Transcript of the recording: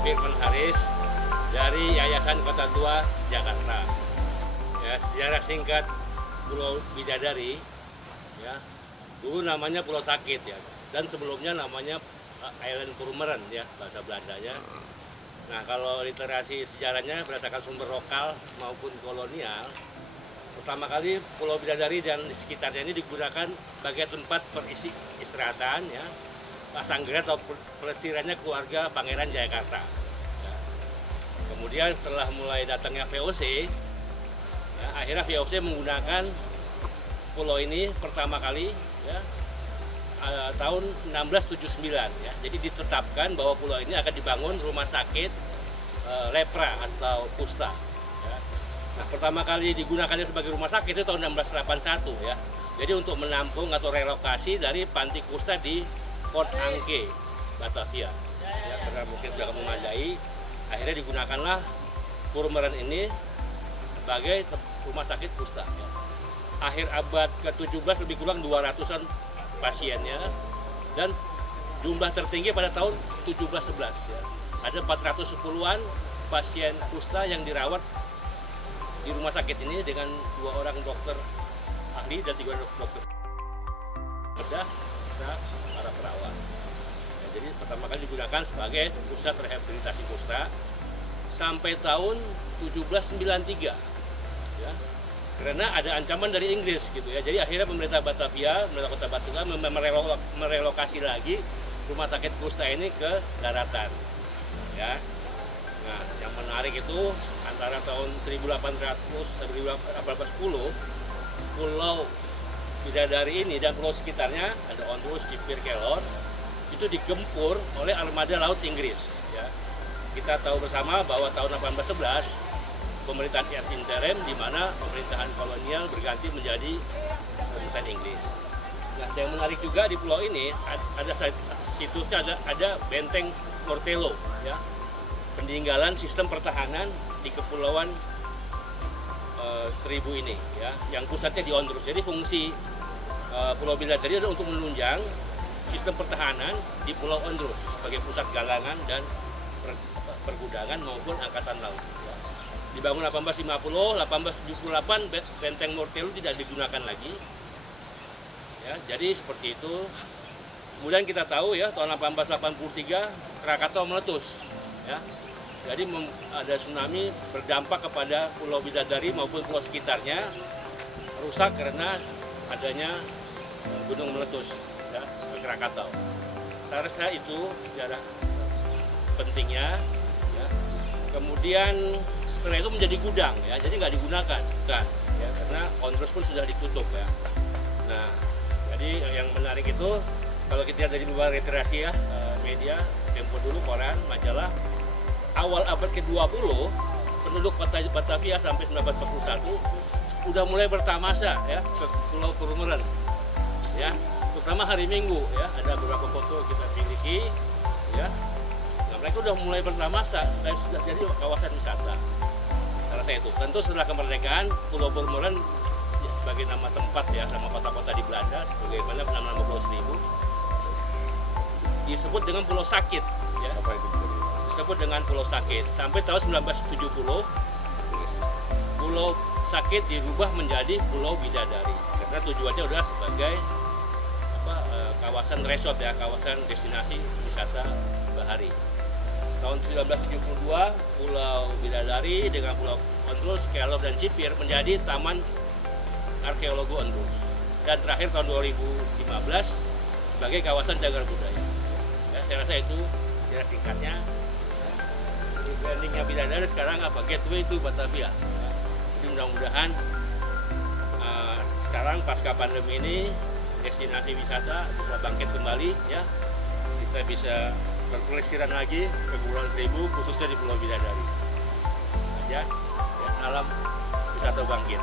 Firman Haris dari Yayasan Kota Tua Jakarta. Ya, sejarah singkat Pulau Bidadari, ya, dulu namanya Pulau Sakit ya, dan sebelumnya namanya Island Purmerend ya bahasa Belandanya. Nah, kalau literasi sejarahnya berdasarkan sumber lokal maupun kolonial, pertama kali Pulau Bidadari dan di sekitarnya ini digunakan sebagai tempat peristirahatan ya, pasanggeran atau pelesirannya keluarga Pangeran Jayakarta. Ya. Kemudian setelah mulai datangnya VOC, ya, akhirnya VOC menggunakan pulau ini pertama kali ya, tahun 1679 ya. Jadi ditetapkan bahwa pulau ini akan dibangun rumah sakit lepra atau kusta. Ya. Nah, pertama kali digunakannya sebagai rumah sakit itu tahun 1681 ya. Jadi untuk menampung atau relokasi dari panti kusta di Fort Angke, Batavia. Ya, karena mungkin sudah memadai, akhirnya digunakanlah Purmerend ini sebagai rumah sakit kusta. Ya. Akhir abad ke-17 lebih kurang 200-an pasiennya, dan jumlah tertinggi pada tahun 1711 ya. Ada 410-an pasien kusta yang dirawat di rumah sakit ini dengan 2 orang dokter ahli dan 3 dokter bedah serta para perawat. Ya, jadi pertama kali digunakan sebagai pusat rehabilitasi kusta sampai tahun 1793 ya. Karena ada ancaman dari Inggris gitu ya. Jadi akhirnya pemerintah Batavia, pemerintah kota Batavia merelokasi lagi rumah sakit kusta ini ke daratan. Ya. Nah, yang menarik itu antara tahun 1800 sampai 1810 Pulau Bidadari ini dan pulau sekitarnya ada Ondrus, Cipir, Kelor itu digempur oleh armada laut Inggris ya. Kita tahu bersama bahwa tahun 1811 pemerintahan interim di mana pemerintahan kolonial berganti menjadi pemerintahan Inggris. Nah, yang menarik juga di pulau ini ada situsnya, ada benteng Mortello ya, peninggalan sistem pertahanan di Kepulauan Seribu ini ya, yang pusatnya di Ondrus. Jadi fungsi Pulau Bidadari adalah untuk menunjang sistem pertahanan di Pulau Ondrus sebagai pusat galangan dan pergudangan maupun angkatan laut. Ya. Dibangun 1850, 1878 benteng Mortello tidak digunakan lagi. Ya, jadi seperti itu. Kemudian kita tahu ya tahun 1883 Krakatau meletus. Ya. Jadi ada tsunami berdampak kepada Pulau Bidadari maupun pulau sekitarnya, rusak karena adanya gunung meletus ya, Krakatau. Saya rasa itu sejarah pentingnya. Ya. Kemudian setelah itu menjadi gudang ya, jadi nggak digunakan kan ya, karena Ondrus pun sudah ditutup ya. Nah, jadi yang menarik itu kalau kita lihat dari beberapa literasi ya, media Tempo dulu, koran, majalah, awal abad ke-20 penduduk kota Batavia sampai 1941 udah mulai bertamasa ya ke Pulau Purmerend ya, terutama hari Minggu ya, ada beberapa foto kita miliki ya. Nah, mereka udah mulai bertamasa supaya sudah jadi kawasan wisata. Salah satu itu tentu setelah kemerdekaan Pulau Purmerend ya, sebagai nama tempat ya, nama kota-kota di Belanda sebagaimana nama Pulau Seribu disebut dengan Pulau Sakit ya. Apa itu? Disebut dengan Pulau Sakit sampai tahun 1970 Pulau Sakit dirubah menjadi Pulau Bidadari karena tujuannya udah sebagai kawasan resort ya, kawasan destinasi wisata bahari. Tahun 1972 Pulau Bidadari dengan Pulau Ondrus, Kelor dan Cipir menjadi Taman Arkeologi Ondrus, dan terakhir tahun 2015 sebagai kawasan cagar budaya. Ya, saya rasa itu sejarah singkatnya. Brandingnya Bidadari sekarang apa? Gateway to Batavia. Jadi mudah-mudahan sekarang pasca pandemi ini destinasi wisata bisa bangkit kembali ya. Kita bisa berpelesiran lagi ke Kepulauan Seribu khususnya di Pulau Bidadari. Ya, salam wisata bangkit.